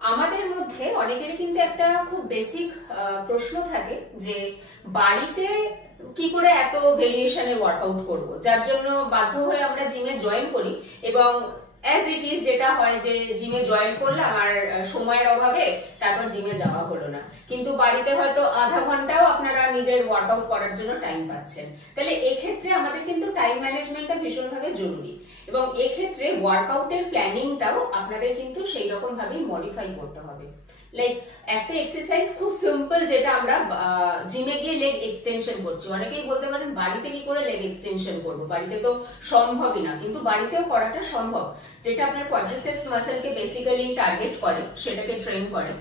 আমাদের মধ্যে অনেকেরই কিন্তু একটা খুব বেসিক প্রশ্ন থাকে যে বাড়িতে কি করে এত ভেরিয়েশনে ওয়ার্কআউট করব, যার জন্য বাধ্য হয়ে আমরা জিমে জয়েন করি এবং অ্যাজ ইট ইজ যেটা হয় যে জিমে জয়েন করলাম আর সময়ের অভাবে তারপর জিমে যাওয়া হলো না, কিন্তু বাড়িতে হয়তো আধা ঘন্টাও আপনারা নিজের ওয়ার্কআউট করার জন্য টাইম পাচ্ছেন। তাহলে এক্ষেত্রে আমাদের কিন্তু টাইম ম্যানেজমেন্টটা ভীষণভাবে জরুরি এবং এক্ষেত্রে ওয়ার্কআউটের প্ল্যানিংটাও আপনাদের কিন্তু সেই রকম ভাবেই মডিফাই করতে হবে। লাইক একটা এক্সারসাইজ খুব সিম্পল, যেটা আমরা জিমে গিয়ে লেগ এক্সটেনশন করছি। অনেকেই বলতে পারেন বাড়িতে কি করে লেগ এক্সটেনশন করবো, বাড়িতে তো সম্ভবই না, কিন্তু বাড়িতেও করাটা সম্ভব। যেটা আপনার কোয়াড্রিসেপস মাসলকে বেসিক্যালি টার্গেট করে, সেটাকে ট্রেন করে,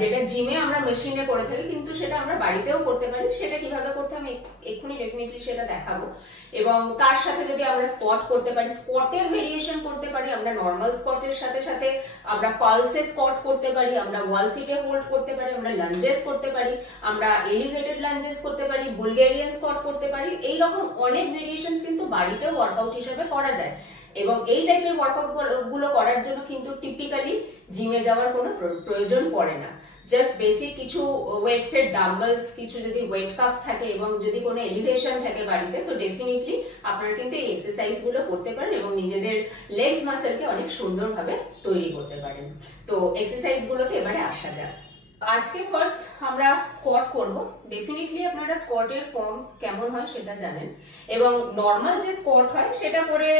যেটা জিমে আমরা মেশিনে করে থাকি, কিন্তু সেটা আমরা বাড়িতেও করতে পারি। সেটা কিভাবে করতে আমি এক্ষুনি ডেফিনেটলি সেটা দেখাবো। এবং তার সাথে যদি আমরা স্কোয়াট করতে পারি, স্কোয়াটের ভেরিয়েশন করতে পারি, আমরা নর্মাল স্কোয়াটের সাথে সাথে আমরা পালসে স্কোয়াট করতে পারি, আমরা ওয়াল সিটে হোল্ড করতে পারি, আমরা লাঞ্জেস করতে পারি, আমরা এলিভেটেড লাঞ্জেস করতে পারি, বুলগেরিয়ান স্কোয়াট করতে পারি। এইরকম অনেক ভেরিয়েশন কিন্তু বাড়িতেও ওয়ার্কআউট হিসেবে করা যায় এবং এই টাইপের ওয়ার্কআউট গুলো করার জন্য কিন্তু টিপিক্যালি জিমে যাওয়ার কোনো প্রয়োজন পড়ে না। জাস্ট বেসিক কিছু ওয়েটস এর ডাম্বলস, কিছু যদি ওয়েট কাফ থাকে এবং যদি কোনো এলিভেশন থাকে বাড়িতে, তো ডেফিনেটলি আপনারা কিন্তু এই এক্সারসাইজ গুলো করতে পারেন এবং নিজেদের লেগস মাসলকে অনেক সুন্দরভাবে তৈরি করতে পারেন। তো এক্সারসাইজ গুলোতে এবারে আসা যাক। আজকে ফার্স্ট আমরা স্কোয়াট করব। ডেফিনেটলি আপনারা স্কোয়াটের ফর্ম কেমন হয় সেটা জানেন এবং নর্মাল যে স্কোয়াট হয় সেটা করে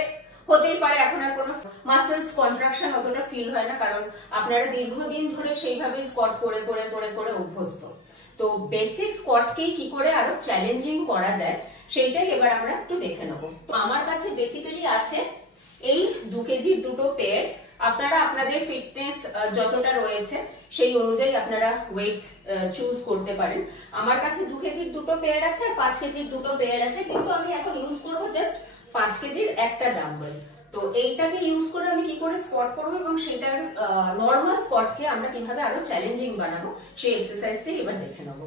হতেই পারে, এখন আর কোনো মাসেলস কন্ট্রাকশন অতটা ফিল হয় না, কারণ আপনারা দীর্ঘদিন ধরে সেইভাবে স্কোয়াট করে করে করে করে অভ্যস্ত। তো বেসিক স্কোয়াটকেই কি করে আরো চ্যালেঞ্জিং করা যায় সেইটাই এবার আমরা একটু দেখে নেব। তো আমার কাছে বেসিক্যালি আছে এই 2 কেজির দুটো পেয়ার। আপনারা আপনাদের ফিটনেস যতটা রয়েছে সেই অনুযায়ী আপনারা ওয়েটস চুজ করতে পারেন। আমার কাছে 2 কেজির দুটো পেয়ার আছে আর 5 কেজির দুটো পেয়ার আছে, কিন্তু আমি এখন ইউজ করবো জাস্ট 5 কেজির একটা ডাম্বল। তো এইটাকে ইউজ করে আমি কি করে স্কোয়াট করবো এবং সেটার নর্মাল স্কোয়াটকে আমরা কিভাবে আরো চ্যালেঞ্জিং বানাবো সেই এক্সারসাইজটি এবার দেখে নেবো।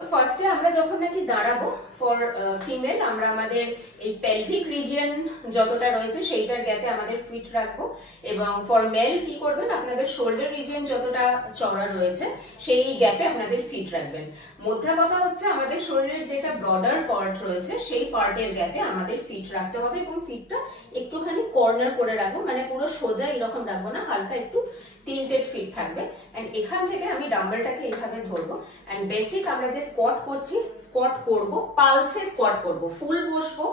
ফার্স্টে আমরা যখন নাকি দাঁড়াবো, ফর ফিমেল আমরা আমাদের এই পেলভিক রিজিয়ন যতটা রয়েছে সেইটার গ্যাপে আমাদের ফিট রাখবো এবং ফর মেল কি করবেন, আপনাদের শোল্ডার রিজিয়ন যতটা চওড়া রয়েছে সেই গ্যাপে আপনাদের ফিট রাখবেন। মধ্যে কথা হচ্ছে আমাদের শরীরের যেটা ব্রডার পার্ট রয়েছে সেই পার্টের গ্যাপে আমাদের ফিট রাখতে হবে এবং ফিটটা একটুখানি কর্নার করে রাখবো, মানে পুরো সোজা এরকম রাখবো না, হালকা একটু টিল্টেড ফিট থাকবে। এন্ড এখান থেকে আমি ডাম্বেলটাকে এইভাবে ধরবো এন্ড বেসিক আমরা যে স্কোয়াট করছি, স্কোয়াট করব পালসে স্কোয়াট করব, ফুল বসবো,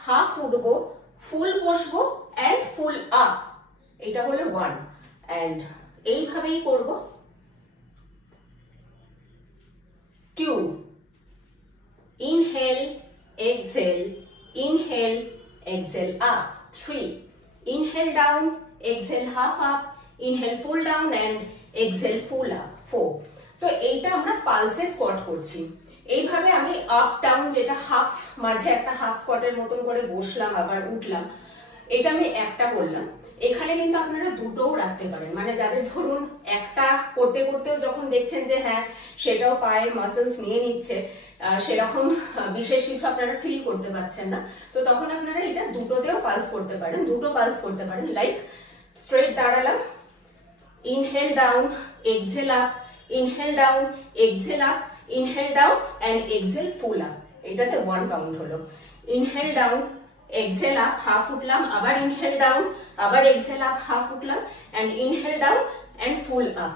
হাফ উঠবো, ফুল বসবো এন্ড ফুল আপ। এটা হলো 1 এন্ড এইভাবেই করব। 2 inhale exhale, inhale exhale up. 3 inhale down, exhale half up, inhale full down and exhale full up. 4। তো এইটা আমরা পালসে স্কোয়াট করছি। এইভাবে আমি আপ ডাউন, যেটা হাফ, মাঝে একটা হাফ স্কোয়াটের মতন করে বসলাম আবার উঠলাম, এটা আমি একটা করলাম। এখানে কিন্তু আপনারা দুটোও রাখতে পারেন, মানে যাদের ধরুন একটা করতে করতেও যখন দেখছেন যে হ্যাঁ সেটাও পায়ের মাসেলস নিয়ে নিচ্ছে, সেরকম বিশেষ কিছু আপনারা ফিল করতে পারছেন না, তো তখন আপনারা এটা দুটোতেও পালস করতে পারেন, দুটো পালস করতে পারেন। লাইক স্ট্রেট দাঁড়ালাম, inhale down, exhale up, inhale down, exhale up, inhale down and exhale full up. এটাতে 1 কাউন্ট হলো। Inhale down, exhale up, half উঠলাম, আবার ইনহেল ডাউন, আবার এক্সহেল আপ, হাফ উঠলাম and inhale down and full up.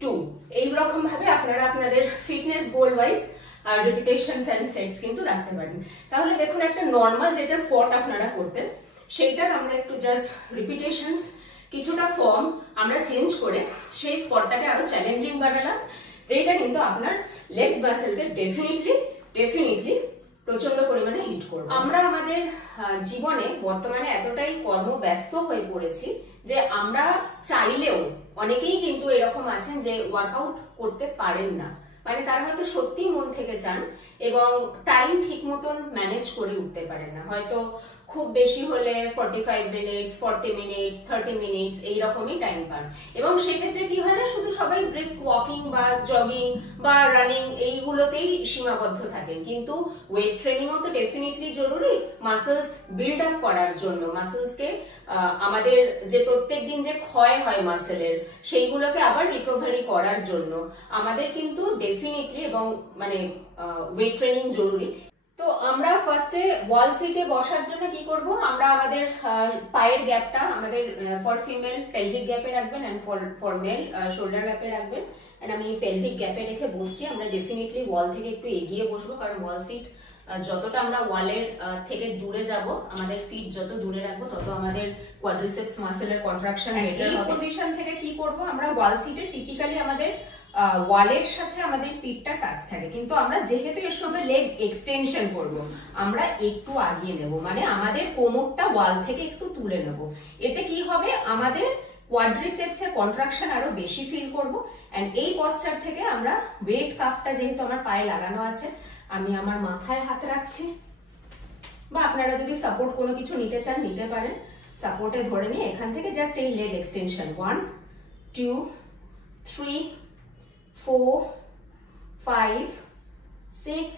2। এইরকম ভাবে আপনারা আপনাদের fitness goal wise repetitions and sets কিন্তু রাখতে পারেন। তাহলে দেখুন একটা নর্মাল যেটা স্কোয়াট আপনারা করতেন সেটার আমরা একটু জাস্ট রিপিটেশনস, কিছুটা ফর্ম আমরা চেঞ্জ করে সেই স্কোয়াটটাকে আরো চ্যালেঞ্জিং বানালাম, যেটা কিন্তু আপনার লেগস মাসলকে ডেফিনেটলি প্রচন্ড পরিমাণে হিট করবে। আমরা আমাদের জীবনে বর্তমানে এতটাই কর্মব্যস্ত হয়ে পড়েছি যে আমরা চাইলেও, অনেকেই কিন্তু এরকম আছেন যে ওয়ার্কআউট করতে পারেন না, মানে তারা হয়তো সত্যি মন থেকে চান এবং টাইম ঠিক মতন ম্যানেজ করে উঠতে পারেন না। হয়তো খুব বেশি হলে 45 মিনিটস, 40 মিনিটস, 30 মিনিটস এইরকমই টাইম পান। এবং সেক্ষেত্রে কি হয় না, শুধু সবাই ব্রিস্ক ওয়াকিং বা জগিং বা রানিং এইগুলোতেই সীমাবদ্ধ থাকেন, কিন্তু ওয়েট ট্রেনিংও তো ডেফিনেটলি জরুরি মাসেলস বিল্ড আপ করার জন্য, মাসেলসকে আমাদের যে প্রত্যেকদিন যে ক্ষয় হয় মাসেলের সেইগুলোকে আবার রিকভারি করার জন্য আমাদের কিন্তু ডেফিনেটলি এবং মানে ওয়েট ট্রেনিং জরুরি। তো আমরা ফার্স্টে ওয়াল সিটে বসার জন্য কি করব, আমরা আমাদের পায়ের গ্যাপটা আমাদের ফর ফিমেল পেলভিক গ্যাপে রাখবেন এন্ড ফর মেল শোল্ডার গ্যাপে রাখবেন। এন্ড আমি পেলভিক গ্যাপে রেখে বসছি। আমরা ডেফিনেটলি ওয়াল থেকে একটু এগিয়ে বসবো, কারণ ওয়াল সিট যতটা আমরা ওয়ালের থেকে দূরে যাব, আমাদের ফিট যত দূরে রাখবো তত আমাদের কোয়াড্রিসেপস মাসেলের কন্ট্রাকশন বেটার হবে। এই পজিশন থেকে কি করব, আমরা ওয়াল সিটে টিপিক্যালি আমাদের ওয়ালের সাথে আমাদের পিঠটা টাচ থাকে, কিন্তু আমরা যেহেতু এর সঙ্গে লেগ এক্সটেনশন করব, আমরা একটু আগিয়ে নেব, মানে আমাদের কোমরটা ওয়াল থেকে একটু তুলে নেব। এতে কি হবে, আমাদের কোয়াড্রিসেপস এর কন্ট্রাকশন আরো বেশি ফিল করব। এন্ড এই পশ্চার থেকে আমরা ওয়েট কাফটা যেহেতু আমার পায়ে লাগানো আছে, আমি আমার মাথায় হাত রাখছি, বা আপনারা যদি সাপোর্ট কোনো কিছু নিতে চান নিতে পারেন। সাপোর্টে ধরে নিয়ে এখান থেকে জাস্ট এই লেগ এক্সটেনশন 1 2 3 4 5 6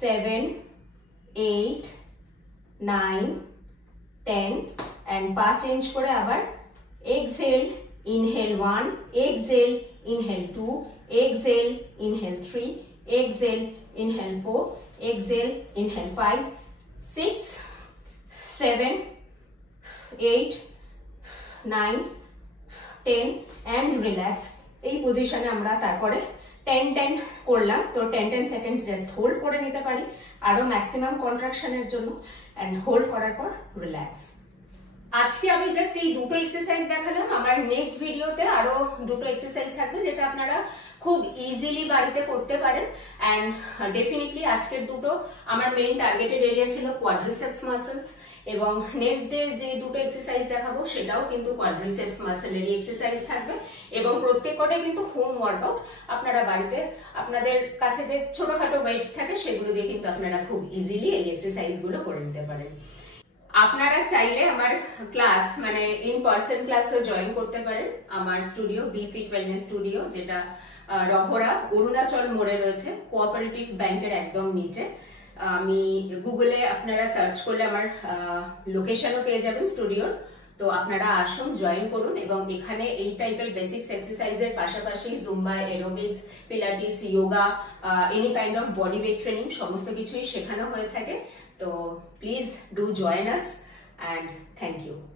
7 8 9 10 and পা চেঞ্জ করে আবার exhale, inhale 1, exhale, inhale 2, exhale, inhale 3, exhale, inhale 4, exhale, inhale 5, 6, 7, 8, 9, 10 and relax। এই পজিশনে আমরা তারপরে 10 করলাম, তো 10 সেকেন্ডস জাস্ট হোল্ড করে নিতে পারি আরো ম্যাক্সিমাম কন্ট্রাকশনের জন্য, এন্ড হোল্ড করার পর রিল্যাক্স। আজকে আমি জাস্ট এই দুটো এক্সারসাইজ দেখালাম। আমার নেক্সট ভিডিওতে আরো দুটো এক্সারসাইজ থাকবে যেটা আপনারা খুব ইজিলি বাড়িতে করতে পারেন। এন্ড ডেফিনেটলি আজকের দুটো আমার মেইন টার্গেটেড এরিয়া ছিল কোয়াড্রিসেপস মাসেলস, এবং নেক্সট ডে যে দুটো এক্সারসাইজ দেখাবো সেটাও কিন্তু কোয়াড্রিসেপস মাসেলেরই এক্সারসাইজ থাকবে, এবং প্রত্যেকটাই কিন্তু হোম ওয়ার্কআউট। আপনারা বাড়িতে আপনাদের কাছে যে ছোটখাটো ওয়েটস থাকে সেগুলো দিয়ে কিন্তু আপনারা খুব ইজিলি এই এক্সারসাইজ গুলো করে নিতে পারেন। আপনারা চাইলে আমার ক্লাস মানে ইন পার্সন ক্লাসও জয়েন করতে পারেন। আমার studio be fit wellness studio, যেটা রহরা অরুণাচল মোড়ে রয়েছে, কোঅপারেটিভ ব্যাংকের একদম নিচে। আমি গুগলে আপনারা সার্চ করলে আমার লোকেশনও পেয়ে যাবেন স্টুডিওর। তো আপনারা আসুন, জয়েন করুন, এবং এখানে এই টাইপের বেসিক্স এক্সারসাইজের পাশাপাশি Zumba, aerobics, pilates, yoga, any kind of body weight training সমস্ত কিছুই শেখানো হয়ে থাকে। তো please do join us, and thank you.